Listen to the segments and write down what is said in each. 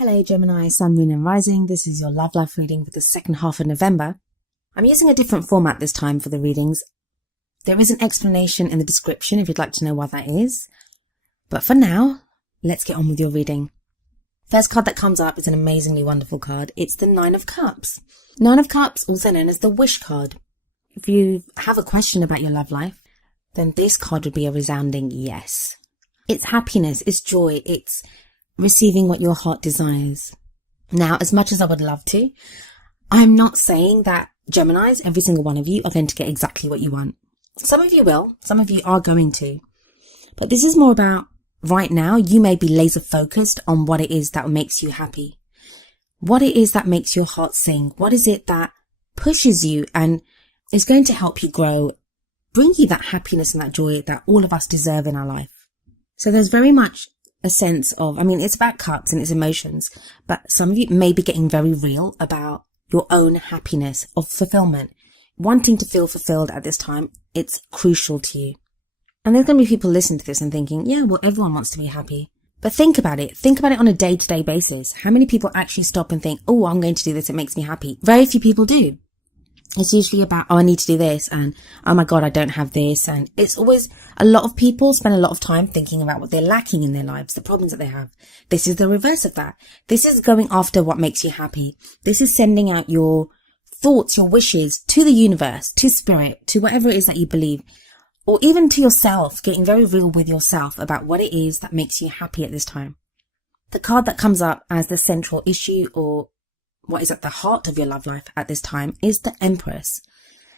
Hello Gemini, Sun, Moon and Rising. This is your love life reading for the second half of November. I'm using a different format this time for the readings. There is an explanation in the description if you'd like to know what that is. But for now, let's get on with your reading. First card that comes up is an amazingly wonderful card. It's the Nine of Cups. Nine of Cups, also known as the Wish card. If you have a question about your love life, then this card would be a resounding yes. It's happiness, it's joy, it's receiving what your heart desires. Now, as much as I would love to, I'm not saying that Geminis, every single one of you, are going to get exactly what you want. Some of you will, some of you are going to. But this is more about right now, you may be laser focused on what it is that makes you happy. What it is that makes your heart sing. What is it that pushes you and is going to help you grow, bring you that happiness and that joy that all of us deserve in our life. So there's very much a sense of, it's about cups and it's emotions, but some of you may be getting very real about your own happiness of fulfillment. Wanting to feel fulfilled at this time, it's crucial to you. And there's going to be people listening to this and thinking, yeah, well, everyone wants to be happy. But think about it. Think about it on a day-to-day basis. How many people actually stop and think, oh, I'm going to do this, it makes me happy? Very few people do. It's usually about, oh, I need to do this, and oh my God, I don't have this. And it's always, a lot of people spend a lot of time thinking about what they're lacking in their lives, the problems that they have. This is the reverse of that. This is going after what makes you happy. This is sending out your thoughts, your wishes to the universe, to spirit, to whatever it is that you believe, or even to yourself, getting very real with yourself about what it is that makes you happy at this time. The card that comes up as the central issue, or what is at the heart of your love life at this time, is the Empress.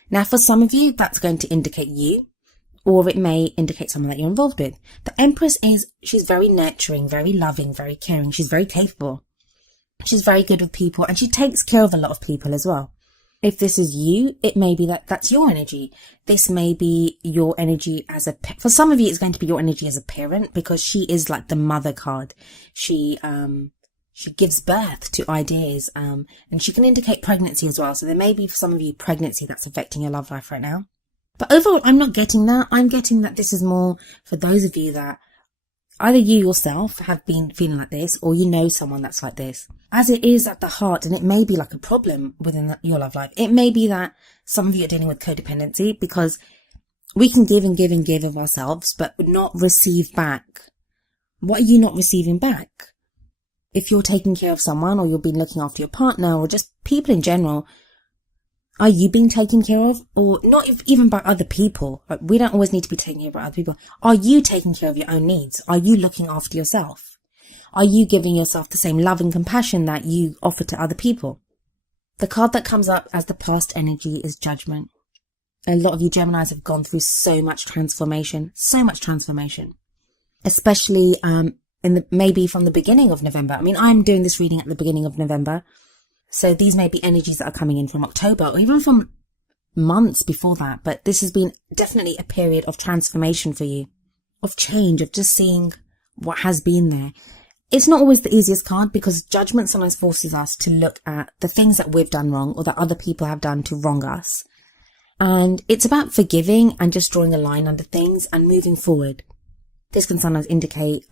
Now, for some of you, that's going to indicate you, or it may indicate someone that you're involved with. The Empress she's very nurturing, very loving, very caring. She's very capable. She's very good with people, and she takes care of a lot of people as well. If this is you, it may be that's your energy. This may be your energy for some of you, it's going to be your energy as a parent, because she is like the mother card. She gives birth to ideas, and she can indicate pregnancy as well. So there may be, for some of you, pregnancy that's affecting your love life right now. But overall, I'm not getting that. I'm getting that this is more for those of you that either you yourself have been feeling like this, or you know someone that's like this. As it is at the heart, and it may be like a problem within your love life. It may be that some of you are dealing with codependency, because we can give and give and give of ourselves, but not receive back. What are you not receiving back? If you're taking care of someone, or you'll be looking after your partner, or just people in general, are you being taken care of? Or not even by other people. Like, we don't always need to be taken care of by other people. Are you taking care of your own needs? Are you looking after yourself? Are you giving yourself the same love and compassion that you offer to other people? The card that comes up as the past energy is Judgment. A lot of you Geminis have gone through so much transformation, especially maybe from the beginning of November. I'm doing this reading at the beginning of November. So these may be energies that are coming in from October, or even from months before that. But this has been definitely a period of transformation for you, of change, of just seeing what has been there. It's not always the easiest card, because Judgment sometimes forces us to look at the things that we've done wrong, or that other people have done to wrong us. And it's about forgiving and just drawing a line under things and moving forward. This can sometimes indicate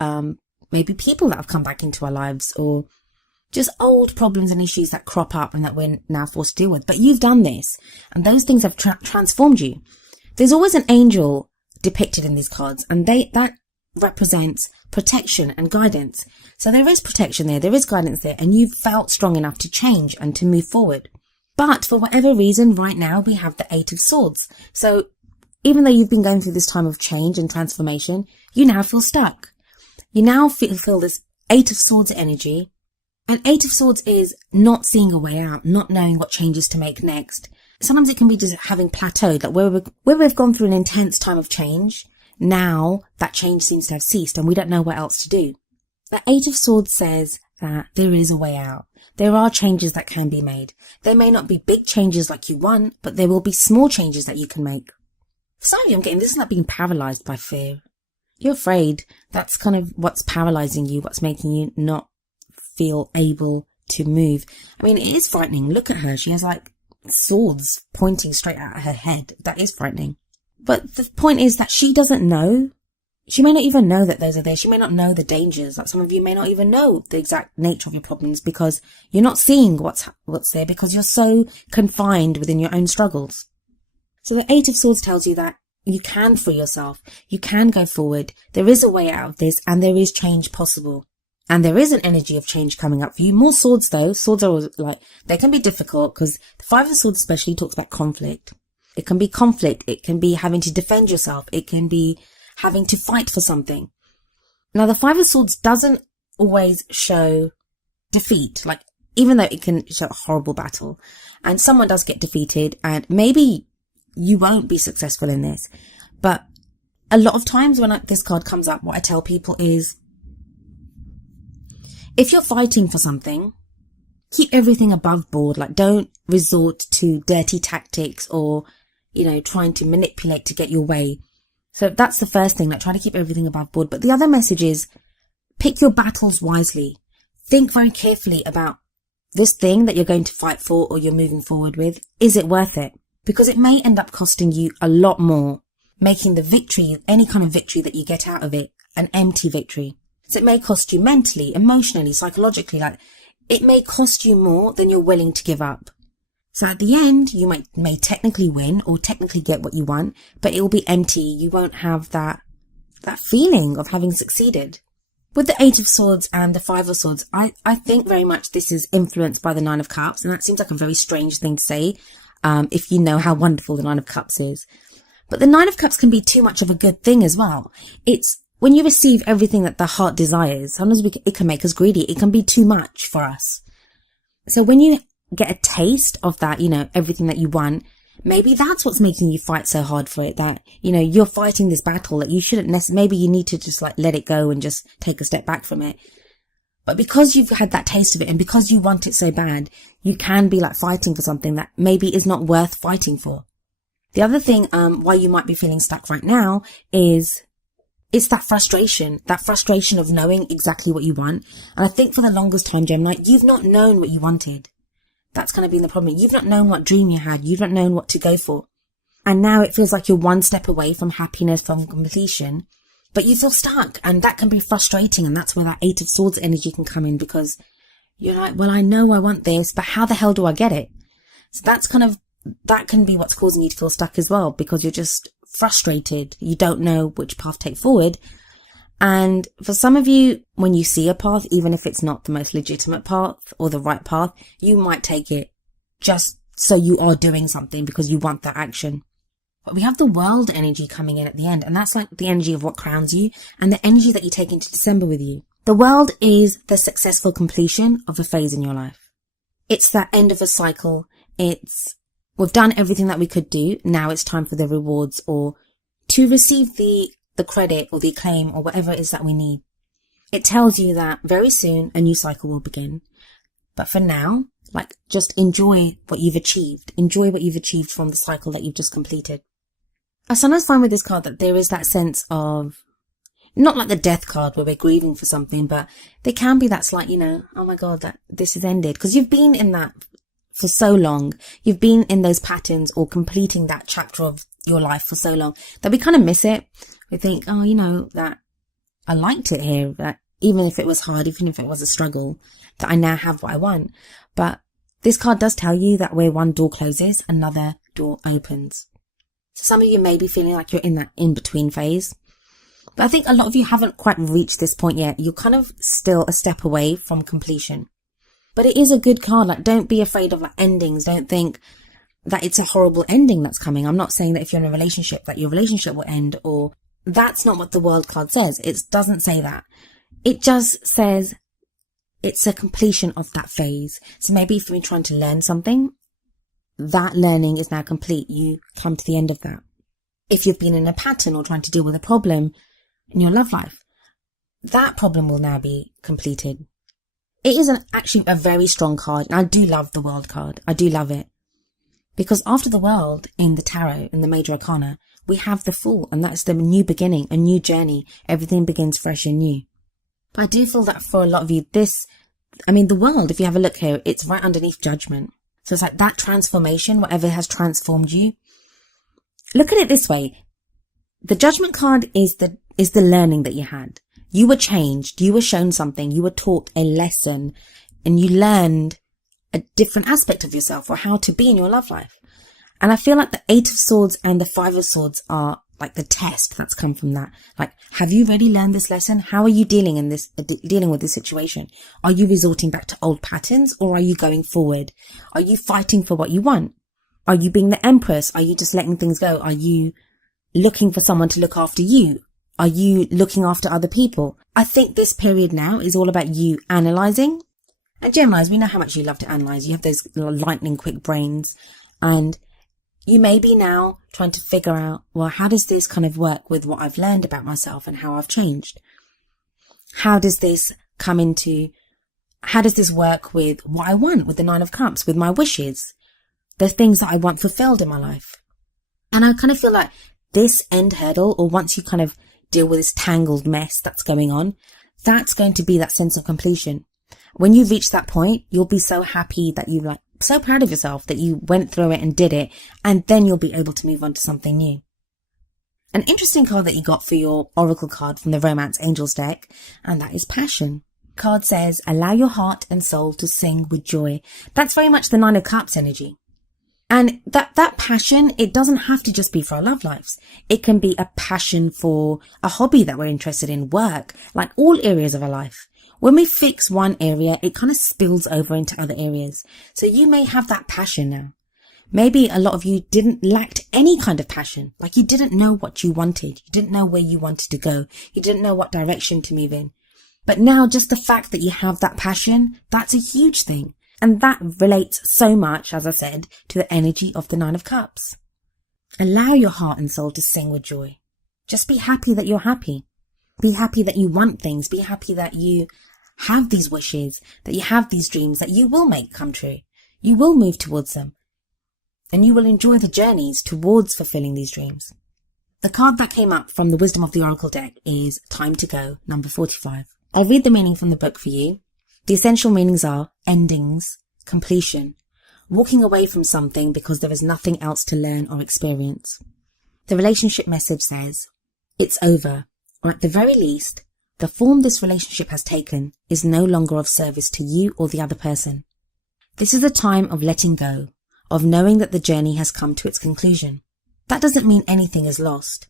maybe people that have come back into our lives, or just old problems and issues that crop up and that we're now forced to deal with. But you've done this, and those things have transformed you. There's always an angel depicted in these cards, and that represents protection and guidance. So there is protection there is guidance there, and you've felt strong enough to change and to move forward. But for whatever reason, right now we have the Eight of Swords. So even though you've been going through this time of change and transformation, you now feel stuck. You now feel this Eight of Swords energy. And Eight of Swords is not seeing a way out, not knowing what changes to make next. Sometimes it can be just having plateaued, like where we've gone through an intense time of change. Now that change seems to have ceased, and we don't know what else to do. The Eight of Swords says that there is a way out. There are changes that can be made. There may not be big changes like you want, but there will be small changes that you can make. For some of you, I'm getting this is like being paralyzed by fear. You're afraid. That's kind of what's paralyzing you, what's making you not feel able to move. It is frightening. Look at her. She has like swords pointing straight at her head. That is frightening. But the point is that she doesn't know she may not even know that those are there. She may not know the dangers. Like some of you may not even know the exact nature of your problems because you're not seeing what's there because you're so confined within your own struggles. So the Eight of Swords tells you that you can free yourself. You can go forward. There is a way out of this and there is change possible. And there is an energy of change coming up for you. More swords though. Swords are like, they can be difficult because the Five of Swords especially talks about conflict. It can be conflict. It can be having to defend yourself. It can be having to fight for something. Now the Five of Swords doesn't always show defeat. Like even though it can show a horrible battle and someone does get defeated and maybe you won't be successful in this. But a lot of times when this card comes up, what I tell people is, if you're fighting for something, keep everything above board. Like don't resort to dirty tactics or, trying to manipulate to get your way. So that's the first thing, like try to keep everything above board. But the other message is pick your battles wisely. Think very carefully about this thing that you're going to fight for or you're moving forward with. Is it worth it? Because it may end up costing you a lot more, making the victory, any kind of victory that you get out of it, an empty victory. So it may cost you mentally, emotionally, psychologically, like it may cost you more than you're willing to give up. So at the end, you may technically win or technically get what you want, but it will be empty. You won't have that feeling of having succeeded. With the Eight of Swords and the Five of Swords, I think very much this is influenced by the Nine of Cups. And that seems like a very strange thing to say, if you know how wonderful the Nine of Cups is. But the Nine of Cups can be too much of a good thing as well. It's when you receive everything that the heart desires, sometimes it can make us greedy. It can be too much for us. So when you get a taste of that, everything that you want, maybe that's what's making you fight so hard for it, that, you're fighting this battle that you shouldn't necessarily, maybe you need to just like let it go and just take a step back from it. But because you've had that taste of it and because you want it so bad, you can be like fighting for something that maybe is not worth fighting for. The other thing, why you might be feeling stuck right now is it's that frustration of knowing exactly what you want. And I think for the longest time, Gemini, you've not known what you wanted. That's kind of been the problem. You've not known what dream you had. You've not known what to go for. And now it feels like you're one step away from happiness, from completion, but you feel stuck. And that can be frustrating. And that's where that Eight of Swords energy can come in, because you're like, well, I know I want this, but how the hell do I get it? So that can be what's causing you to feel stuck as well, because you're just frustrated. You don't know which path to take forward. And for some of you, when you see a path, even if it's not the most legitimate path or the right path, you might take it just so you are doing something because you want that action. But we have the World energy coming in at the end, and that's like the energy of what crowns you and the energy that you take into December with you. The World is the successful completion of a phase in your life. It's that end of a cycle. We've done everything that we could do. Now it's time for the rewards, or to receive the credit or the acclaim or whatever it is that we need. It tells you that very soon a new cycle will begin. But for now, like, just enjoy what you've achieved. Enjoy what you've achieved from the cycle that you've just completed. I sometimes find with this card that there is that sense of, not like the death card where we're grieving for something, but there can be that slight, oh my God, that this has ended. Because you've been in that for so long. You've been in those patterns or completing that chapter of your life for so long that we kind of miss it. We think, that I liked it here, that even if it was hard, even if it was a struggle, that I now have what I want. But this card does tell you that where one door closes, another door opens. So some of you may be feeling like you're in that in-between phase. But I think a lot of you haven't quite reached this point yet. You're kind of still a step away from completion. But it is a good card. Like, don't be afraid of endings. Don't think that it's a horrible ending that's coming. I'm not saying that if you're in a relationship, that your relationship will end, or that's not what the World card says. It doesn't say that. It just says it's a completion of that phase. So maybe if you're trying to learn something, that learning is now complete. You come to the end of that. If you've been in a pattern or trying to deal with a problem in your love life, that problem will now be completed. It is actually a very strong card. And I do love the World card. I do love it. Because after the World in the Tarot, in the Major Arcana, we have the Fool. And that's the new beginning, a new journey. Everything begins fresh and new. But I do feel that for a lot of you, the World, if you have a look here, it's right underneath Judgment. So it's like that transformation, whatever has transformed you. Look at it this way. The Judgment card is is the learning that you had. You were changed, you were shown something, you were taught a lesson, and you learned a different aspect of yourself or how to be in your love life. And I feel like the 8 of Swords and the 5 of Swords are like the test that's come from that. Like, have you really learned this lesson? How are you dealing with this situation? Are you resorting back to old patterns, or are you going forward? Are you fighting for what you want? Are you being the empress? Are you just letting things go? Are you looking for someone to look after you? Are you looking after other people? I think this period now is all about you analysing. And Geminis, we know how much you love to analyse. You have those lightning quick brains, and you may be now trying to figure out, well, how does this kind of work with what I've learned about myself and how I've changed? How does this work with what I want, with the 9 of Cups, with my wishes, the things that I want fulfilled in my life? And I kind of feel like this end hurdle, or once you kind of deal with this tangled mess that's going on, that's going to be that sense of completion. When you reach that point, you'll be so happy that you so proud of yourself that you went through it and did it, and then you'll be able to move on to something new. An interesting card that you got for your Oracle card from the Romance Angels deck, and that is Passion. The card says, allow your heart and soul to sing with joy. That's very much the 9 of Cups energy. And that passion, it doesn't have to just be for our love lives. It can be a passion for a hobby that we're interested in, work, like all areas of our life. When we fix one area, it kind of spills over into other areas. So you may have that passion now. Maybe a lot of you lacked any kind of passion. Like, you didn't know what you wanted. You didn't know where you wanted to go. You didn't know what direction to move in. But now just the fact that you have that passion, that's a huge thing. And that relates so much, as I said, to the energy of the 9 of Cups. Allow your heart and soul to sing with joy. Just be happy that you're happy. Be happy that you want things. Be happy that you have these wishes, that you have these dreams that you will make come true. You will move towards them. And you will enjoy the journeys towards fulfilling these dreams. The card that came up from the Wisdom of the Oracle deck is Time to Go, number 45. I'll read the meaning from the book for you. The essential meanings are endings, completion, walking away from something because there is nothing else to learn or experience. The relationship message says, it's over, or at the very least, the form this relationship has taken is no longer of service to you or the other person. This is a time of letting go, of knowing that the journey has come to its conclusion. That doesn't mean anything is lost.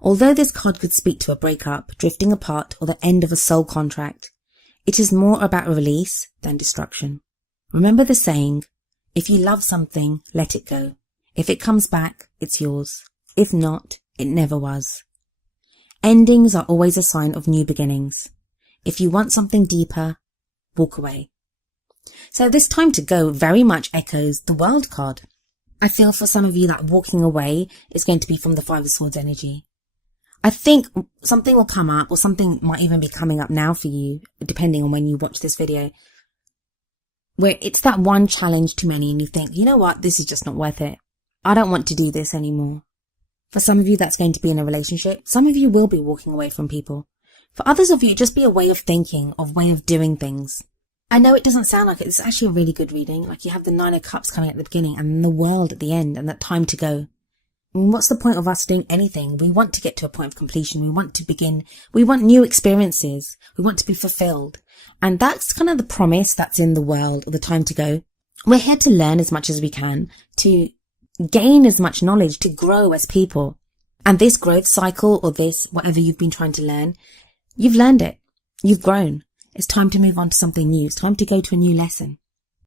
Although this card could speak to a breakup, drifting apart, or the end of a soul contract, it is more about a release than destruction. Remember the saying, if you love something, let it go. If it comes back, it's yours. If not, it never was. Endings are always a sign of new beginnings. If you want something deeper, walk away. So this time to go very much echoes the World card. I feel for some of you that walking away is going to be from the 5 of Swords energy. I think something will come up, or something might even be coming up now for you, depending on when you watch this video, where it's that one challenge too many and you think, you know what, this is just not worth it. I don't want to do this anymore. For some of you, that's going to be in a relationship. Some of you will be walking away from people. For others of you, it'll just be a way of thinking, a way of doing things. I know it doesn't sound like it. It's actually a really good reading. Like, you have the 9 of Cups coming at the beginning and then the World at the end, and that time to go. And what's the point of us doing anything? We want to get to a point of completion. We want to begin. We want new experiences. We want to be fulfilled. And that's kind of the promise that's in the World, or the time to go. We're here to learn as much as we can, to gain as much knowledge, to grow as people. And this growth cycle, or this, whatever you've been trying to learn, you've learned it. You've grown. It's time to move on to something new. It's time to go to a new lesson.